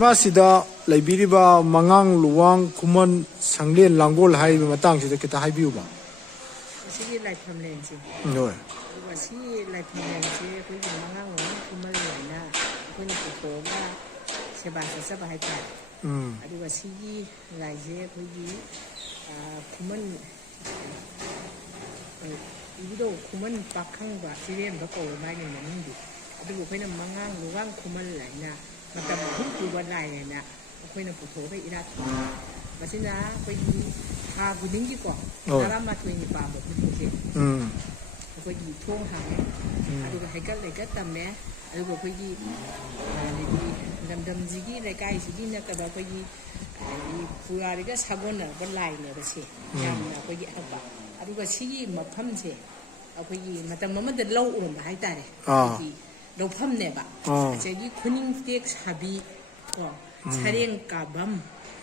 มาสิดาเลยบิริบามังงังลุวังคุมันสังเลียนลังโกลให้มาตั้งสิดาคิดให้บิวบ้างสิ่งไรทำเลนสิด้วยว่าสิ่งไรทำเลนสิคุยกับมังงังลุวังคุมันเลยนะคุยกับโตว่าเชบาสบายใจดูว่าสิ่งไรเจ้คุยคุมันอีโดคุมันปักข้างว่าสิ่งเรียนก็โตมาอย่างนั้นดิดูคุยกับมังงังลุวังคุมันเลยนะมันจะพุ่งคือวันไรเนี่ยคุยกับโตไปอีรัตมาสินะคุยหาบุญยิ่งกว่าถ้ามาคุยกับป่าบอกบุญจริงคุยกับท่วงหางดูให้กันเลยก็ตำแม่ดูคุยกับดำๆสิ่งไรกันสิ่งนั้นก็แบบคุยกับผู้อะไรก็ชาวบ้านเนี่ยวันไรเนี่ยก็เช่ยามเนี่ยคุยกับเขาป่าดูว่าสิ่งมาพัมเช่คุยกับมาแต่มันเดินเล่าอุ่นไปให้ตาเลยเราพัมเนี่ยบ่จะยี่คนยิ่งเด็กชาบีก็ชาเรียงกับบัม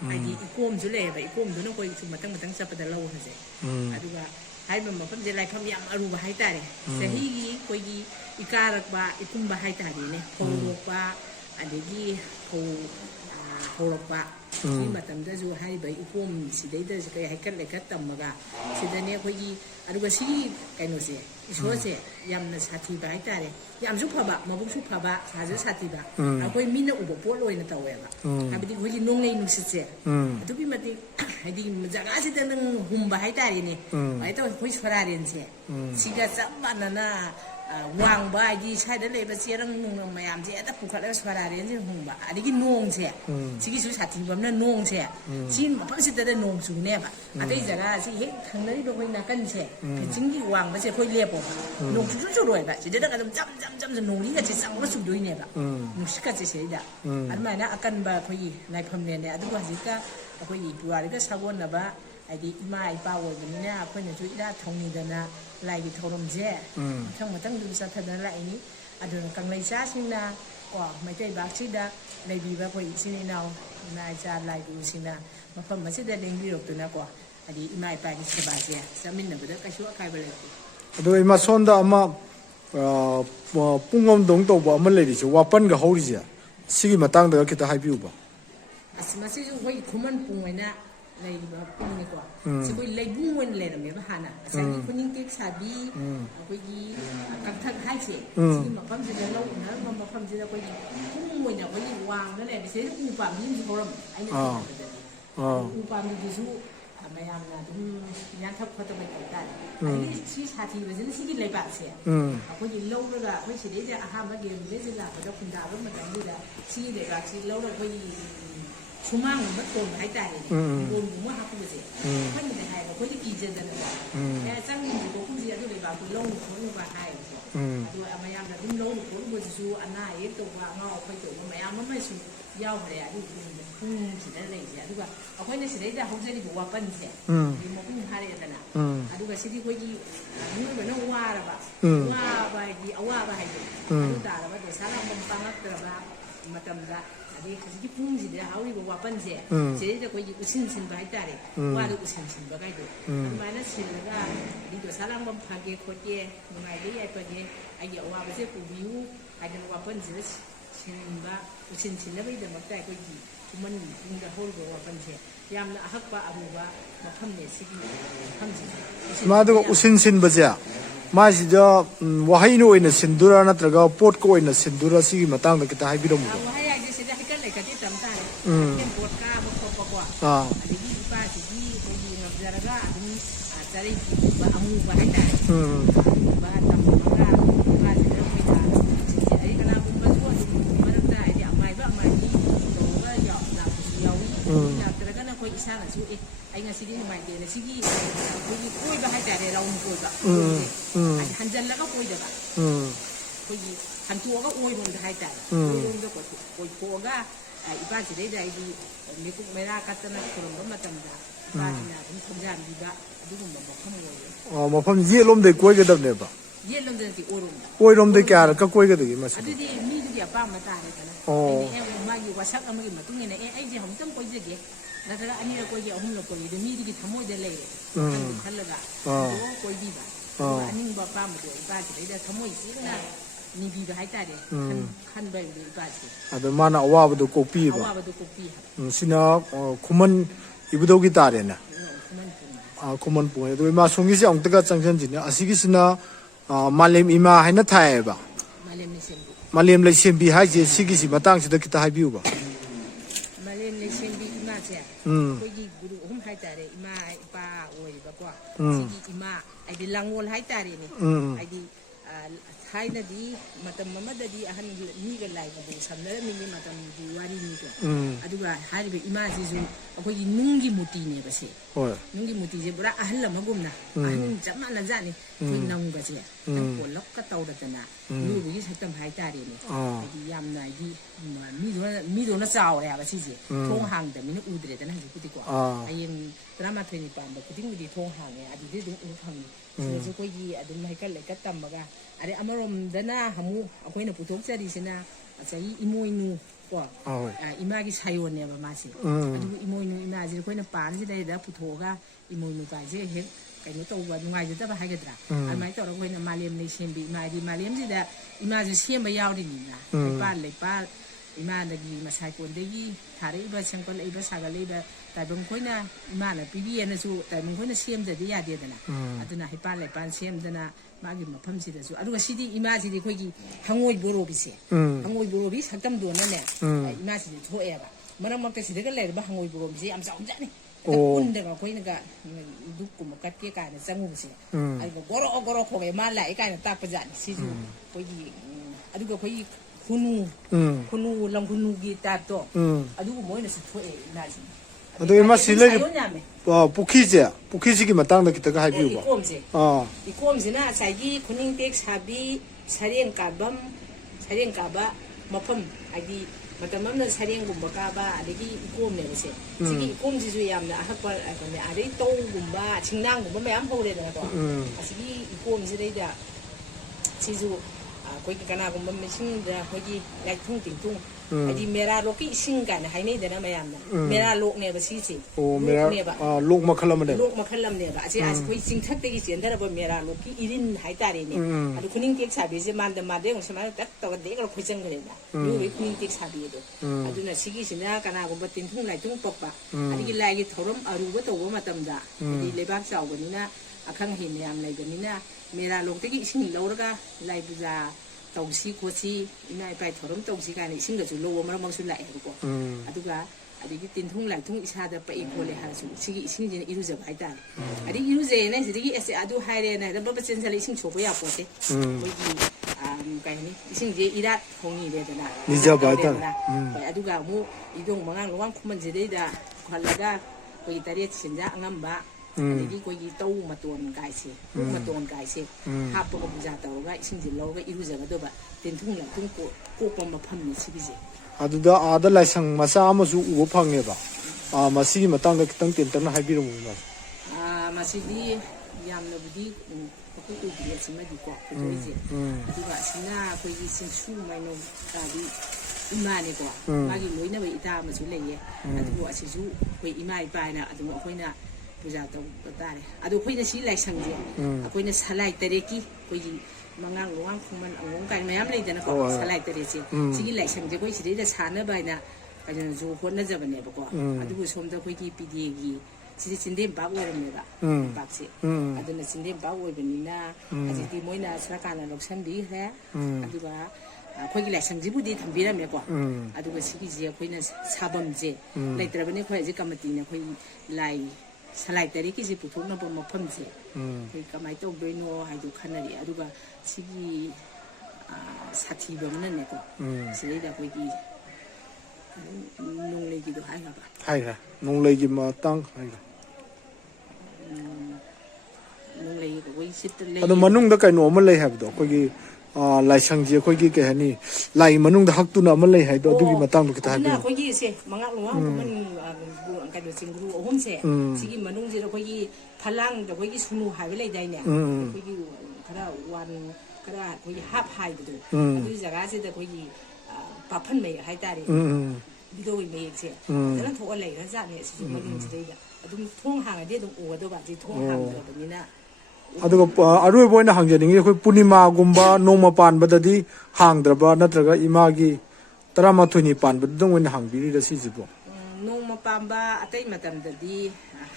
ไอ้ที่อีกกลุ่มจุเลยแบบอีกกลุ่มตัวนั้นก็สมมติตั้งสัปดาห์ละวันเสร็จดูว่าให้มันมาพัมจะไล่พัมยามอารมณ์ไปให้ตาเลยแต่ที่ก็ยี่อีการักบ่อีกกลุ่มไปให้ตาดีเนี่ยพอลบบ่อันนี้พอลบบ่ที่มาตั้งแต่จู่ให้ไปอีกกลุ่มสิ่งใดๆจะให้กันเลยก็ตั้งมาก็สิ่งนี้ก็ยี่อันนี้ก็สิ่งกันโน้ตช่วยเสียยามนั้นสาธิตไปให้ตาเลยยามสุภาพมาบุกสุภาพสาธิตสาธิตเอาไปมีน่ะอุปโภคเลยนะตัวเองอ่ะไปที่คุยนุ่งเลยนุ่งเสียทุกปีมาที่ให้ดีมันจะก็สิ่งนั้นหุ่มไปให้ตาเลยเนี่ยไอ้ตัวคุยสวรรค์เรียนเสียสิ่งที่จะบ้านนั้นน่ะวางบ่ายดีใช่ได้เลยไปเสียรังนุ่งมายามเสียแต่ผู้ขัดแล้วสวรรค์เรียนเสียหุ่มบ่อันนี้กินนุ่งเสียสิ่งที่สุดสาธิตแบบนั้นนุ่งเสียสิ่งมันพังสิ่งแต่นุ่งสูงเนี่ยบ่อันนี้จะก็สิ่งเฮ้ยทางนั้นดูคุยนักกันเสียสิ่งที่วางไปเสียคุยเลี้ยบนุ่งสุดๆเลยบ่สิ่งที่เราต้องจำจะนุ่งนี่ก็จะสั่งว่าสุดด้วยเนี่ยบ่นุ่งสิก็จะเสียได้อันใหม่นะอาการบ่คุยในพมเนี่ยดูว่าสิก็คุยตัวอะไรก็สาวน่ะบ่ไอ้ที่มาไอ้ป้าวันนี้เนี่ยคนจะช่วยได้ทงนี้เดินนะไล่ที่ทรมเจ้ทั้งหมดทั้งดูสัตว์นั้นไล่นี้อันเดินกังเลยช้าสินะก็ไม่ได้บักชิดะในบีแบบคนสินี่นาวนายจะไล่ดูสินะมาพอมาสิได้เลี้ยงบีรกตัวนะก็อันนี้มาไอ้ป้านี่สบายเจ้สามีเนี่ยบ่ได้ก็ช่วยใครไปเลยโดยมาส่วนดามาปุ่งงมดงตัวบ่มันเลยดิว่าปั้นกับเขาดิจ้ะสิ่งมาตั้งแต่ก็คิดให้บิวบ่มาสิจุคุยคุมันปุ่งไว้นะเลยแบบปุ่งนี่กว่าสิคุยเลยบุ้งวันเลยนะเมียบ้านอ่ะสิ่งที่คนยิ่งเด็กสาบีคุยกับทักให้เสียสิ่งมาพัมจะเล่านะมาพัมจะคุยบุ้งวันเนี่ยคุยวางนั่นแหละไม่ใช่อุปามยิ่งสุรมไอ้นี่อุปามยิ่งสุไม่ยามนะทุกยันทับเขาจะไม่ต่อได้ไอ้นี่ชี้ชาทีไปสิ่งที่เลยแบบเสียคุยเล่าเลยก็คุยสิ่งที่อาหารมาเกี่ยวกับเรื่องละเขาจะคุณดาวแล้วมันจะดูได้ชี้เด็กก็ชี้เล่าเลยคุยชุ่มมั่งมันโดนหายใจโดนหัวหักไปเสียเพราะมันจะหายเราคุยที่กี่เดือนกันเลยแต่จังยิ่งอยู่คุณเสียด้วยแบบคุณลงคนอยู่บ้านหายด้วยอามายังแต่ทุ่มลงคนบนสู้อันน่าเอ็ดตัวว่าเงาไปตัวมันไม่เอามันไม่สู้ยาวเลยอ่ะที่คุณสิ่งนั้นเลยเสียด้วยเอาคนในสิ่งนั้นจะเขาจะได้บอกว่าเป็นเสียดีมันคุณหายเลยนะด้วยสิ่งที่คุยที่มันเป็นน้องว่าละบ่ว่าไปดีเอาว่าไปให้ดูตาละบ่เดี๋ยวสารมันฟังแล้วแต่ละมาทำละอันนี้คือที่พุ่งสิเดี๋ยวเขาที่บอกว่าเป็นเสียเสียจะคุยอุชินสินไปได้เลยว่าดูอุชินสินไปได้ดูทำไมนั่นสิแล้วก็ดีตัวสารมันพาเกย์คนเกย์ยังไงได้ยัยไปเกย์ไอ้เดี๋ยวว่าไปเสียผู้วิวไอ้เดี๋ยวว่าเป็นสิสินบ้าอุชินสินแล้วไม่เดี๋ยวมาได้ก็ดีมันมึงจะพูดว่าเป็นเสียยามละฮักว่าอารูว่ามาทำเนี่ยสิทำสิมาดูอุชินสินบ้าจ้ะมาสิจ้าว่าให้หน่วยเนี่ยสินดุรานัตระก็ปอดก็อินสินดุราสิมาตั้งแต่กิจให้บิดมุกที่จำได้เป็นปวดก้าบกบกว่าอันนี้ยี่ป้าสิยี่คนยีนับจาระก็อันนี้อาจจะได้ว่าเอามือไปให้ได้บ้านทำมาก้าบ้านจะได้ไม่ได้สิ่งที่ไอ้คณะบุญมาช่วยมาทำได้เดี๋ยวไม่บ้างไม่ที่โตก็หยอกหลับเดียวหลับแต่ละก็น่าคุยอีสานอ่ะช่วยไอ้งานสิ่งที่ไม่เกี่ยวกับสิ่งที่คุยไปให้แต่เราคุยแบบหันจันแล้วก็คุยเดี๋ยวคุยหันตัวก็คุยมันจะให้แต่คุยมันจะคุยโผล่ก็อีบ้านสิได้ใจดีมีกุไม่ได้กัตนาคนก็มาจำได้บ้านเนี่ยผมทำงานดีบ้าดูผมบอกขโมยมาพัมเยี่ยลมเด็กกล้วยก็ดับเนี่ยปะเยี่ยลมเด็กที่โอรุมกล้วยลมเด็กแก่ก็กล้วยก็ดีมาสิอันนี้มีทุกอย่างป้ามาตายเลยกันนะไอ้เนี่ยมาอยู่ว่าชักเอามากินมาตุ้งเนี่ยไอ้เจ้าผมต้องกล้วยเยอะแล้วถ้าอันนี้เรากล้วยเยอะผมเรากล้วยเดี๋ยวมีทุกอย่างทำหมดเลยทันเลยก็กล้วยดีบ้าอันนี้บอกป้ามาด้วยบ้านสิได้ทำหมดสินะ ꯅꯤꯕꯤꯕ ꯍꯥꯏꯇꯥꯔꯦ ꯈꯟꯕ ꯏꯄꯥꯁꯦ ꯑꯗꯣ ꯃꯥꯅ ꯑꯋꯥꯕꯗꯣ ꯀꯣꯛꯄꯤꯕ ꯑꯋꯥꯕꯗꯣ ꯀꯣꯛꯄꯤ ꯍꯥꯏꯕ ꯁꯤꯅ ꯈꯨꯃꯟ ꯏꯕꯨꯙꯧꯒꯤ ꯇꯥꯔꯦꯅꯦ ꯈꯨꯃꯟ ꯄꯨꯡ ꯈꯨꯃꯟ ꯄꯨꯡ ꯑꯗꯣ ꯏꯃꯥ ꯁꯣꯝꯒꯤꯁꯦ ꯑꯃꯨꯛꯇꯒ ꯆꯪꯁꯤꯟꯁꯤꯅꯦ ꯑꯁꯤꯒꯤꯁꯤꯅ ꯃꯥꯂꯦꯝ ꯏꯃꯥ ꯍꯥꯏꯅ ꯊꯥꯏꯌꯦꯕ ꯃꯥꯂꯦꯝ ꯂꯩꯁꯦꯝꯕꯤ ꯃꯥꯂꯦꯝ ꯂꯩꯁꯦꯝꯕꯤ ꯍꯥꯏꯁꯦ ꯁꯤꯒꯤꯁꯤ ꯃꯇꯥꯡꯁꯤꯗ ꯈꯤꯇ ꯍꯥꯏꯕꯤꯌꯨꯕ ꯃꯥꯂꯦꯝ ꯂꯩꯁꯦꯝꯕꯤ ꯏꯃꯥꯁꯦ ꯎꯝ ꯑꯩꯈꯣꯏꯒꯤ ꯒꯨꯔꯨ ꯑꯍꯨꯝ ꯍꯥꯏꯇꯥꯔꯦ ꯏꯃꯥ ꯏꯄꯥ ꯑꯣꯏꯔꯤꯕꯀꯣ ꯎꯝ ꯁꯤꯒꯤ ꯏꯃꯥ ꯍꯥꯏꯗꯤ ꯂꯥꯡꯒꯣꯜ ꯍꯥꯏꯇꯥꯔꯦꯅꯦ ꯎꯝ ꯍꯥꯏꯗꯤ ꯊꯥꯏꯅꯗꯤ ꯃꯇꯝ ꯑꯃꯗꯗꯤ ꯑꯍꯟ ꯃꯤꯒ ꯂꯥꯏꯒꯕꯨ ꯁꯝꯅꯔꯝꯃꯤꯅꯤ ꯃꯇꯝꯒꯤ ꯋꯥꯔꯤꯅꯤꯀꯣ ꯎꯝ ꯑꯗꯨꯒ ꯍꯥꯏꯔꯤꯕ ꯏꯃꯥꯁꯤꯁꯨ ꯑꯩꯈꯣꯏꯒꯤ ꯅꯨꯡꯒꯤ ꯃꯨꯔꯇꯤꯅꯦꯕ ꯁꯦ ꯍꯣꯏ ꯅꯨꯡꯒꯤ ꯃꯨꯔꯇꯤꯁꯦ ꯄꯨꯔꯥ ꯑꯍꯜ ꯑꯃꯒꯨꯝꯅ ꯑꯍꯟ ꯆꯞ ꯃꯥꯟꯅꯖꯥꯠꯅꯤ ꯑꯩꯈꯣꯏ ꯅꯝꯒꯁꯦ ꯈꯤꯇꯪ ꯄꯣꯜꯂꯞꯀ ꯇꯧꯔꯗꯅ ꯃꯤꯑꯣꯏꯕꯒꯤ ꯁꯛꯇꯝ ꯍꯥꯏꯇꯥꯔꯦꯅꯦ ꯍꯥꯏꯗꯤ ꯌꯥꯝꯅ ꯍꯥꯏꯗꯤ ꯃꯤꯗꯧꯅ ꯆꯥꯎꯔꯦ ꯍꯥꯏꯕ ꯁꯤꯁꯦ ꯊꯣꯡ ꯍꯥꯡꯗꯕꯅꯤꯅ ꯎꯗ꯭ꯔꯦꯗꯅ ꯍꯧꯖꯤꯛꯄꯨꯗꯤꯀꯣ ꯍꯌꯦꯡ 12 ꯄꯥꯟꯕ ꯈꯨꯗꯤꯡꯕꯨꯗꯤ ꯊꯣꯡ ꯍꯥꯡꯉꯦ ꯑꯗꯨꯗꯤ ꯑꯗꯨꯝ ꯎꯕ ꯐꯪꯉꯤ ꯁꯤꯗꯁꯨ ꯑꯩꯈꯣꯏꯒꯤ ꯑꯗꯨꯝ ꯍꯩꯀꯠ ꯂꯩꯀꯠ ꯇꯝꯃꯒ ꯑꯗꯩ ꯑꯃꯔꯣꯝꯗꯅ ꯑꯃꯨꯛ ꯑꯩꯈꯣꯏꯅ ꯄꯨꯊꯣꯛꯆꯔꯤꯁꯤꯅ ꯉꯁꯥꯏꯒꯤ ꯏꯃꯣꯏꯅꯨ ꯀꯣ ꯏꯃꯥꯒꯤ ꯁꯥꯌꯣꯟꯅꯦꯕ ꯃꯥꯁꯦ ꯑꯗꯨꯒ ꯏꯃꯣꯏꯅꯨ ꯏꯃꯥꯁꯦ ꯑꯩꯈꯣꯏꯅ ꯄꯥꯟꯁꯤꯗꯩꯗ ꯄꯨꯊꯣꯛꯑꯒ ꯏꯃꯣꯏꯅꯨ ꯀꯥꯏꯁꯦ ꯍꯦꯛ ꯀꯩꯅꯣ ꯇꯧꯕ ꯅꯨꯡꯉꯥꯏꯖꯗꯕ ꯍꯥꯏꯒꯗ꯭ꯔꯥ ꯑꯗꯨꯃꯥꯏꯅ ꯇꯧꯔꯒ ꯑꯩꯈꯣꯏꯅ ꯃꯥꯂꯦꯝ ꯂꯩꯁꯦꯝꯕꯤ ꯏꯃꯥ ꯍꯥꯏꯗꯤ ꯃꯥꯂꯦꯝꯁꯤꯗ ꯏꯃꯥꯁꯦ ꯁꯦꯝꯕ ꯌꯥꯎꯔꯤꯅꯤꯅ ꯍꯩꯄꯥꯜ ꯂꯩꯄꯥꯜ ꯏꯃꯥꯗꯒꯤ ꯃꯁꯥꯏꯀꯣꯟꯗꯒꯤ ꯊꯥꯔꯛꯏꯕ ꯁꯦꯝꯒꯠꯂꯛꯏꯕ ꯁꯥꯒꯠꯂꯛꯏꯕ ꯇꯥꯏꯕꯪ ꯈꯣꯏꯅ ꯏꯃꯥꯅ ꯄꯤꯕꯤꯌꯦꯅꯁꯨ ꯇꯥꯏꯕꯪ ꯈꯣꯏꯅ ꯁꯦꯝꯗ꯭ꯔꯗꯤ ꯌꯥꯗꯦꯗꯅ ꯑꯗꯨꯅ ꯍꯩꯄꯥꯜ ꯂꯩꯄꯥꯜ ꯁꯦꯝꯗꯅ ꯃꯥꯒꯤ ꯃꯐꯝꯁꯤꯗꯁꯨ ꯑꯗꯨꯒ ꯁꯤꯗꯤ ꯏꯃꯥꯁꯤꯗꯤ ꯑꯩꯈꯣꯏꯒꯤ ꯍꯪꯉꯣꯏ ꯕꯣꯔꯣꯕꯤꯁꯦ ꯍꯪꯉꯣꯏ ꯕꯣꯔꯣꯕꯤ ꯁꯛꯇꯝꯗꯣꯅꯅꯦ ꯏꯃꯥꯁꯤꯗꯤ ꯊꯣꯛꯑꯦꯕ ꯃꯔꯛ ꯃꯔꯛꯇ ꯁꯤꯗꯒ ꯂꯩꯔꯤꯕ ꯍꯪꯉꯣꯏ ꯕꯣꯔꯣꯕꯤꯁꯦ ꯌꯥꯝ ꯆꯥꯎꯖꯥꯠꯅꯤ ꯍꯦꯛꯇ ꯀꯨꯟꯗꯒ ꯑꯩꯈꯣꯏꯅꯒ ꯗꯨꯛꯀꯨꯝꯕ ꯀꯠꯀꯦ ꯀꯥꯏꯅ ꯆꯪꯉꯨꯕꯁꯦ ꯑꯗꯨꯒ ꯒꯣꯔꯣ ꯒꯣꯔꯣ ꯈꯣꯡꯉꯦ ꯃꯥ ꯂꯥꯛꯑꯦ ꯀꯥꯏꯅ ꯇꯥꯛꯄ ꯖꯥꯠꯅꯤ ꯁꯤꯁꯨ ꯑꯩꯈꯣꯏꯒꯤ ꯑꯗꯨꯒ ꯑꯩꯈꯣꯏꯒꯤ ꯈꯨꯅꯨ ꯂꯪꯈꯨꯅꯨꯒꯤ ꯇꯥꯏꯞꯇꯣ ꯑꯗꯨꯒꯨꯝꯕ ꯑꯣꯏꯅꯁꯨ ꯊꯣꯛꯑꯦ ꯏꯃꯥꯁꯦ ꯑꯗꯣ ꯏꯃꯥ ꯁꯤ ꯂꯩꯔꯤ ꯄꯨꯈ꯭ꯔꯤꯁꯤꯒꯤ ꯃꯇꯥꯡꯗ ꯈꯤꯇꯒ ꯍꯥꯏꯕꯤꯌꯨꯕ ꯏꯀꯣꯝꯁꯤꯅ ꯉꯁꯥꯏꯒꯤ ꯈꯨꯅꯤꯡ ꯇꯦꯛ ꯁꯥꯕꯤ ꯁꯔꯦꯡ ꯀꯥꯕ ꯃꯐꯝ ꯍꯥꯏꯗꯤ ꯃꯇꯝ ꯑꯃꯗ ꯁꯔꯦꯡꯒꯨꯝꯕ ꯀꯥꯕ ꯑꯗꯒꯤ ꯏꯀꯣꯝꯅꯦꯕꯁꯦ ꯁꯤꯒꯤ ꯏꯀꯣꯝꯁꯤꯁꯨ ꯌꯥꯝꯅ ꯑꯍꯛꯄ ꯑꯗꯩ ꯇꯧꯒꯨꯝꯕ ꯁꯤꯡꯅꯥꯡꯒꯨꯝꯕ ꯃꯌꯥꯝ ꯍꯧꯔꯦꯗꯅꯀꯣ ꯑꯁꯤꯒꯤ ꯏꯀꯣꯝꯁꯤꯗꯩꯗ ꯁꯤꯁꯨ ꯑꯩꯈꯣꯏꯒꯤ ꯀꯅꯥꯒꯨꯝꯕ ꯃꯤꯁꯤꯡꯗ ꯑꯩꯈꯣꯏꯒꯤ ꯂꯥꯏꯊꯨꯡ ꯇꯤꯡꯊꯨꯡ ꯍꯥꯏꯗꯤ ꯃꯦꯔꯥꯂꯣꯛꯀꯤ ꯏꯁꯤꯡ ꯀꯥꯏꯅ ꯍꯥꯏꯅꯩꯗꯅ ꯃꯌꯥꯝꯅ ꯃꯦꯔꯥꯂꯣꯛꯅꯦꯕ ꯁꯤꯁꯦ ꯂꯣꯛꯅꯦꯕ ꯂꯣꯛ ꯃꯈꯜ ꯑꯃꯅꯦꯕ ꯂꯣꯛ ꯃꯈꯜ ꯑꯃꯅꯦꯕ ꯑꯁꯤ ꯑꯩꯈꯣꯏ ꯆꯤꯡꯊꯛꯇꯒꯤ ꯆꯦꯟꯊꯔꯕ ꯃꯦꯔꯥꯂꯣꯛꯀꯤ ꯏꯔꯤꯟ ꯍꯥꯏꯇꯥꯔꯦꯅꯦ ꯑꯗꯨ ꯈꯨꯅꯤꯡ ꯇꯦꯛ ꯁꯥꯕꯤꯁꯦ ꯃꯥꯟꯗ ꯌꯦꯡꯉꯨ ꯁꯨꯃꯥꯏꯅ ꯇꯛ ꯇꯧꯔꯒ ꯗꯦꯛꯒ ꯈꯣꯏꯆꯪꯈ꯭ꯔꯦꯅ ꯃꯤꯑꯣꯏꯕꯒꯤ ꯈꯨꯅꯤꯡ ꯇꯦꯛ ꯁꯥꯕꯤ ꯑꯗꯣ ꯑꯗꯨꯅ ꯁꯤꯒꯤꯁꯤꯅ ꯀꯅꯥꯒꯨꯝꯕ ꯇꯤꯟꯊꯨꯡ ꯂꯥꯏꯊꯨꯡ ꯄꯛꯄ ꯑꯗꯒꯤ ꯂꯥꯏꯒꯤ ꯊꯧꯔꯝ ꯑꯔꯨꯕ ꯇꯧꯕ ꯃꯇꯝꯗ ꯍꯥꯏꯗꯤ ꯂꯩꯕꯥꯛ ꯆꯥꯎꯕꯅꯤꯅ ꯑꯈꯪ ꯑꯍꯩ ꯃꯌꯥꯝ ꯂꯩꯕꯅꯤꯅ ꯃꯦꯔꯥꯂꯣꯛꯇꯒꯤ ꯏꯁꯤꯡ ꯂꯧꯔꯒ ꯂꯥꯏ ꯄꯨꯖꯥ ꯇꯧꯁꯤ ꯈꯣꯠꯁꯤ ꯏꯃꯥ ꯏꯄꯥ ꯊꯧꯔꯝ ꯇꯧꯁꯤ ꯀꯥꯏꯅ ꯏꯁꯤꯡꯒꯁꯨ ꯂꯧꯕ ꯃꯔꯛ ꯃꯔꯛꯁꯨ ꯂꯥꯛꯑꯦꯕꯀꯣ ꯑꯗꯨꯒ ꯑꯗꯒꯤ ꯇꯤꯟꯊꯨꯡ ꯂꯥꯏꯊꯨꯡ ꯏꯁꯥꯗ ꯄꯛꯏ ꯈꯣꯠꯂꯦ ꯍꯥꯏꯔꯁꯨ ꯁꯤꯒꯤ ꯏꯁꯤꯡꯁꯤꯅ ꯏꯔꯨꯖꯕ ꯍꯥꯏꯇꯥꯔꯦ ꯑꯗꯒꯤ ꯏꯔꯨꯖꯩꯌꯦꯅ ꯁꯤꯗꯒꯤ ꯑꯁ ꯑꯗꯨ ꯍꯥꯏꯔꯦꯅ ꯍꯦꯛꯇ ꯕꯕ ꯆꯦꯟꯁꯤꯜꯂ ꯏꯁꯤꯡ ꯁꯣꯛꯄ ꯌꯥꯄꯣꯠꯇꯦ ꯑꯩꯈꯣꯏꯒꯤ ꯀꯩ ꯍꯥꯏꯅꯤ ꯏꯁꯤꯡꯁꯦ ꯏꯔꯥꯠ ꯍꯣꯡꯉꯤꯔꯦꯗꯅ ꯅꯤꯖꯕ ꯍꯥꯏꯇꯥꯔꯦ ꯍꯣꯏ ꯑꯗꯨꯒ ꯑꯃꯨꯛ ꯏꯗꯣꯡ ꯃꯉꯥꯡ ꯂꯨꯋꯥꯡ ꯈꯨꯃꯟꯁꯤꯗꯩꯗ ꯄꯨꯈꯠꯂꯒ ꯑꯩꯈꯣꯏꯒꯤ ꯇꯔꯦꯠ ꯁꯦꯟꯖꯥ ꯑꯉꯝꯕ ꯑꯗꯒꯤ ꯑꯩꯈꯣꯏꯒꯤ ꯇꯧ ꯃꯇꯣꯟ ꯀꯥꯏꯁꯦ ꯄꯨꯛ ꯃꯇꯣꯟ ꯀꯥꯏꯁꯦ ꯍꯥꯞꯄꯒ ꯄꯨꯖꯥ ꯇꯧꯔꯒ ꯏꯁꯤꯡꯁꯦ ꯂꯧꯔꯒ ꯏꯔꯨꯖꯒꯗꯕ ꯇꯤꯟꯊꯨꯡ ꯂꯥꯏꯊꯨꯡ ꯀꯣꯛꯄ ꯃꯐꯝꯅꯤ ꯁꯤꯒꯤꯁꯦ ꯑꯗꯨꯗ ꯑꯥꯗ ꯂꯥꯏꯁꯪ ꯃꯆꯥ ꯑꯃꯁꯨ ꯎꯕ ꯐꯪꯉꯦꯕ ꯃꯁꯤꯒꯤ ꯃꯇꯥꯡꯗ ꯈꯤꯇꯪ ꯇꯦꯟꯇꯛꯅ ꯍꯥꯏꯕꯤꯔꯝꯃꯨ ꯃꯁꯤꯗꯤ ꯌꯥꯝꯅꯕꯨꯗꯤ ꯃꯈꯣꯏ ꯎꯗ꯭ꯔꯤ ꯑꯁꯤꯃꯗꯤꯀꯣ ꯄꯨꯊꯣꯛꯏꯁꯦ ꯑꯗꯨꯒ ꯑꯁꯤꯅ ꯑꯩꯈꯣꯏꯒꯤ ꯆꯤꯡꯁꯨ ꯃꯥꯏꯅꯣꯡ ꯇꯥꯕꯤ ꯏꯃꯥꯅꯦꯀꯣ ꯃꯥꯒꯤ ꯂꯣꯏꯅꯕ ꯏꯇꯥ ꯑꯃꯁꯨ ꯂꯩꯌꯦ ꯑꯗꯨꯕꯨ ꯑꯁꯤꯁꯨ ꯑꯩꯈꯣꯏ ꯏꯃꯥ ꯏꯄꯥ ꯍꯥꯏꯅ ꯑꯗꯨꯝ ꯑꯩꯈꯣꯏꯅ ꯄꯨꯖꯥ ꯇꯧꯕ ꯇꯥꯔꯦ ꯑꯗꯣ ꯑꯩꯈꯣꯏꯅ ꯁꯤ ꯂꯥꯏꯁꯪꯁꯦ ꯑꯩꯈꯣꯏꯅ ꯁꯂꯥꯏ ꯇꯔꯦꯠꯀꯤ ꯑꯩꯈꯣꯏꯒꯤ ꯃꯉꯥꯡ ꯂꯨꯋꯥꯡ ꯈꯨꯃꯟ ꯑꯉꯣꯝ ꯀꯥꯏꯅ ꯃꯌꯥꯝ ꯂꯩꯗꯅꯀꯣ ꯁꯂꯥꯏ ꯇꯔꯦꯠꯁꯦ ꯁꯤꯒꯤ ꯂꯥꯏꯁꯪꯁꯦ ꯑꯩꯈꯣꯏ ꯁꯤꯗꯩꯗ ꯁꯥꯟꯅꯕ ꯍꯥꯏꯅ ꯀꯩꯅꯣꯁꯨ ꯍꯣꯠꯅꯖꯕꯅꯦꯕꯀꯣ ꯑꯗꯨꯕꯨ ꯁꯣꯝꯗ ꯑꯩꯈꯣꯏꯒꯤ ꯄꯤꯗꯤꯑꯦꯒꯤ ꯁꯤꯗꯤ ꯆꯤꯟꯗꯦꯝꯄꯥꯛ ꯑꯣꯏꯔꯝꯃꯦꯕ ꯂꯝꯄꯥꯛꯁꯦ ꯑꯗꯨꯅ ꯆꯤꯟꯗꯦꯝꯄꯥꯛ ꯑꯣꯏꯕꯅꯤꯅ ꯍꯧꯖꯤꯛꯇꯤ ꯃꯣꯏꯅ ꯁꯔꯀꯥꯔꯅ ꯂꯧꯁꯤꯟꯕꯤꯈ꯭ꯔꯦ ꯑꯗꯨꯒ ꯑꯩꯈꯣꯏꯒꯤ ꯂꯥꯏꯁꯪꯁꯤꯕꯨꯗꯤ ꯊꯝꯕꯤꯔꯝꯃꯦꯀꯣ ꯑꯗꯨꯒ ꯁꯤꯒꯤꯁꯦ ꯑꯩꯈꯣꯏꯅ ꯁꯥꯐꯝꯁꯦ ꯂꯩꯇ꯭ꯔꯕꯅꯤ ꯑꯩꯈꯣꯏ ꯍꯧꯖꯤꯛ ꯀꯃꯤꯇꯤꯅ ꯑꯩꯈꯣꯏ ꯂꯥꯏ ꯁꯂꯥꯏ ꯇꯔꯦꯠꯀꯤꯁꯦ ꯄꯨꯊꯣꯛꯅꯕ ꯃꯐꯝꯁꯦ ꯑꯩꯈꯣই ꯀꯃꯥꯏꯅ ꯇꯧꯗꯣꯏꯅꯣ ꯍꯥꯏꯗꯣ ꯈꯟꯅꯔꯤ ꯑꯗꯨꯒ ꯁꯤꯒꯤ ꯁꯥꯊꯤꯕ ꯑꯃꯅꯅꯦꯀꯣ ꯁꯤꯗꯩꯗ ꯑꯩꯈꯣꯏꯒꯤ ꯅꯣꯡꯂꯩꯒꯤꯗꯣ ꯍꯥꯏꯈ꯭ꯔꯕ ꯍꯥꯏꯈ꯭ꯔꯦ ꯅꯣꯡꯂꯩꯒꯤ ꯃꯇꯥꯡ ꯍꯥꯏꯈ꯭ꯔꯦ ꯅꯣꯡꯂꯩ ꯑꯩꯈꯣꯏ ꯁꯤꯠꯇ ꯑꯗꯣ ꯂꯩꯌꯦꯕ ꯃꯅꯨꯡꯗ ꯀꯩꯅꯣ ꯑꯃ ꯂꯩ ꯍꯥꯏꯕꯗꯣ ꯑꯩꯈꯣꯏꯒꯤ ꯂꯥꯏꯁꯪꯁꯤ ꯑꯩꯈꯣꯏꯒꯤ ꯀꯩ ꯍꯥꯏꯅꯤ ꯂꯥꯏ ꯃꯅꯨꯡꯗ ꯍꯛꯇꯨꯅ ꯑꯃ ꯂꯩ ꯍꯥꯏꯗꯣ ꯑꯗꯨꯒꯤ ꯃꯇꯥꯡꯗꯣ ꯈꯤꯇ ꯑꯗꯨꯅ ꯍꯥꯏꯕꯤꯌꯨ ꯑꯩꯈꯣꯏꯒꯤꯁꯦ ꯃꯉꯥꯡ ꯂꯨꯋꯥꯡ ꯈꯨꯃꯟ ꯀꯩꯅꯣ ꯆꯤꯡꯒꯨꯔꯨ ꯑꯍꯨꯝꯁꯦ ꯁꯤꯒꯤ ꯃꯅꯨꯡꯁꯤꯗ ꯑꯩꯈꯣꯏꯒꯤ ꯐꯂꯥꯡꯗ ꯑꯩꯈꯣꯏꯒꯤ ꯁꯨꯅꯨ ꯍꯥꯏꯕ ꯂꯩꯗꯥꯏꯅꯦ ꯑꯩꯈꯣꯏꯒꯤ ꯈꯔ ꯈꯔ ꯑꯩꯈꯣꯏꯒꯤ ꯍꯥꯞ ꯍꯥꯏꯕꯗꯣ ꯑꯗꯨꯒꯤ ꯖꯒꯥꯁꯤꯗ ꯑꯩꯈꯣꯏꯒꯤ ꯄꯥꯐꯟ ꯃꯌꯦꯛ ꯍꯥꯏꯇꯥꯔꯦ ꯕꯤꯗꯣꯏ ꯃꯌꯦꯛꯁꯦ ꯐꯖꯅ ꯊꯣꯛꯑ ꯂꯩꯈ꯭ꯔꯖꯥꯠꯅꯦ ꯑꯁꯤꯁꯨ ꯃꯅꯨꯡꯁꯤꯗꯩꯗ ꯑꯗꯨꯝ ꯊꯣꯡ ꯍꯥꯡꯉꯗꯤ ꯑꯗꯨꯝ ꯎꯒꯗꯧꯕ ꯁꯤ ꯊꯣꯡ ꯍꯥꯡꯗ꯭ꯔꯕꯅꯤꯅ ꯑꯗꯨꯒ ꯑꯔꯣꯏꯕ ꯑꯣꯏꯅ ꯍꯪꯖꯅꯤꯡꯉꯤ ꯑꯩꯈꯣꯏ ꯄꯨꯔꯅꯤꯃꯥꯒꯨꯝꯕ ꯅꯣꯡꯃ ꯄꯥꯟꯕꯗꯗꯤ ꯍꯥꯡꯗ꯭ꯔꯕ ꯅꯠꯇ꯭ꯔꯒ ꯏꯃꯥꯒꯤ 12ꯅꯤ ꯄꯥꯟꯕꯗꯨꯗꯪ ꯑꯣꯏꯅ ꯍꯥꯡꯕꯤꯔꯤꯔ ꯁꯤꯁꯤꯕꯣ ꯅꯣꯡꯃ ꯄꯥꯟꯕ ꯑꯇꯩ ꯃꯇꯝꯗꯗꯤ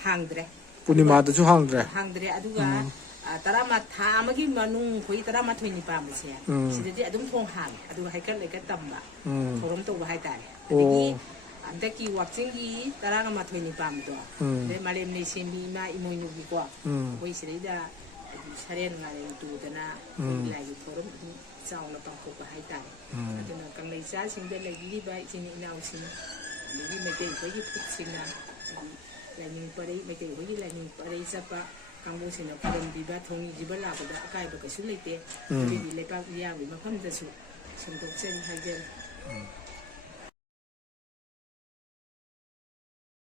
ꯍꯥꯡꯗ꯭ꯔꯦ ꯑꯗꯨꯒ ꯄꯨꯔꯅꯤꯃꯥꯗꯁꯨ ꯍꯥꯡꯗ꯭ꯔꯦ ꯍꯥꯡꯗ꯭ꯔꯦ ꯑꯗꯨꯒ ꯊꯥ ꯑꯃꯒꯤ ꯃꯅꯨꯡ ꯑꯩꯈꯣꯏ 12ꯅꯤ ꯄꯥꯟꯕꯁꯦ ꯁꯤꯗꯗꯤ ꯑꯗꯨꯝ ꯊꯣꯡ ꯍꯥꯡꯉꯦ ꯑꯗꯨꯒ ꯍꯩꯀꯠ ꯂꯩꯀꯠ ꯇꯝꯕ ꯊꯧꯔꯝ ꯇꯧꯕ ꯍꯥꯏꯇꯥꯔꯦ ꯑꯗꯒꯤ ꯍꯟꯗꯛꯀꯤ ꯋꯥꯛꯆꯤꯡꯒꯤ 12ꯅꯤ ꯄꯥꯟꯕꯗꯣ ꯑꯗꯩ ꯃꯥꯂꯦꯝ ꯂꯩꯁꯦꯝꯕꯤ ꯏꯃꯥ ꯏꯃꯣꯏꯅꯨꯒꯤꯀꯣ ꯑꯩꯈꯣꯏ ꯁꯤꯗꯩꯗ ꯁꯔꯦꯟ ꯉꯥꯔꯦꯟ ꯇꯨꯗꯅ ꯑꯩꯈꯣꯏꯒꯤ ꯂꯥꯏꯒꯤ ꯊꯧꯔꯝ ꯑꯗꯨꯝ ꯆꯥꯎꯅ ꯄꯥꯡꯊꯣꯛꯄ ꯍꯥꯏꯇꯥꯔꯦ ꯑꯗꯨꯅ ꯀꯪꯂꯩꯆꯥꯁꯤꯡꯗ ꯂꯩꯕꯤꯔꯤꯕ ꯏꯆꯤꯟ ꯏꯅꯥꯎꯁꯤꯡ ꯑꯗꯒꯤ ꯃꯩꯇꯩ ꯑꯩꯈꯣꯏꯒꯤ ꯐꯨꯠꯁꯤꯡꯅ ꯂꯥꯏꯅꯤꯡ ꯄꯔꯩ ꯃꯩꯇꯩ ꯑꯩꯈꯣꯏꯒꯤ ꯂꯥꯏꯅꯤꯡ ꯄꯔꯩ ꯆꯠꯄ ꯀꯥꯡꯕꯨꯁꯤꯡꯅ ꯈꯨꯔꯨꯝꯕꯤꯕ ꯊꯧꯅꯤꯖꯤꯕ ꯂꯥꯛꯄꯗ ꯑꯀꯥꯏꯕ ꯀꯩꯁꯨ ꯂꯩꯇꯦ ꯑꯗꯨꯒꯤ ꯂꯩꯄꯥꯛ ꯃꯤꯌꯥꯝꯒꯤ ꯃꯐꯝꯗꯁꯨ ꯁꯦꯡꯗꯣꯛꯆꯔꯤ ꯍꯥꯏꯖꯔꯤ